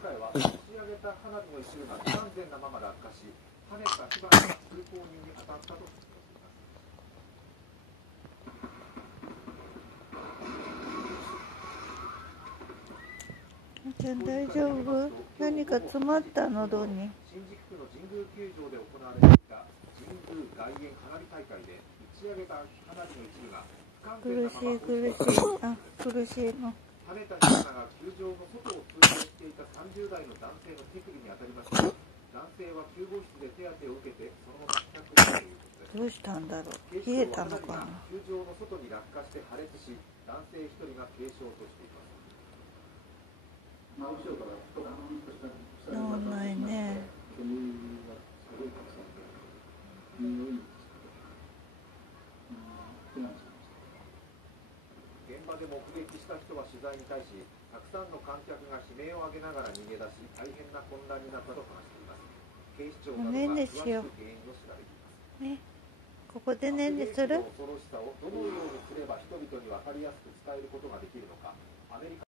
回は打ち上げた花火の一部が不完全なまま落下し、跳ねた火花が通行人に当たったと説明しています。ちゃん大丈夫？何か詰まった喉に。新宿区の神宮球場で行われていた神宮外苑花火大会で打ち上げた花火の一部が不完全なまま苦しいの。跳ねた火花が球場の外を通過していた30代の男性の手首に当たりましたが、男性は救護室で手当てを受けてそのまま帰宅したということです。どうしたんだろう。冷えたのかな。球場の外に落下して破裂し、男性1人が軽傷としています。治んないね。現場で目撃した人は取材に対し、たくさんの観客が悲鳴を上げながら逃げ出し、大変な混乱になったと話しています。警視庁などが詳しく原因を調べています。ね、ここでねんでする？恐ろしさをどのようにすれば人々に分かりやすく伝えることができるのか、アメリカ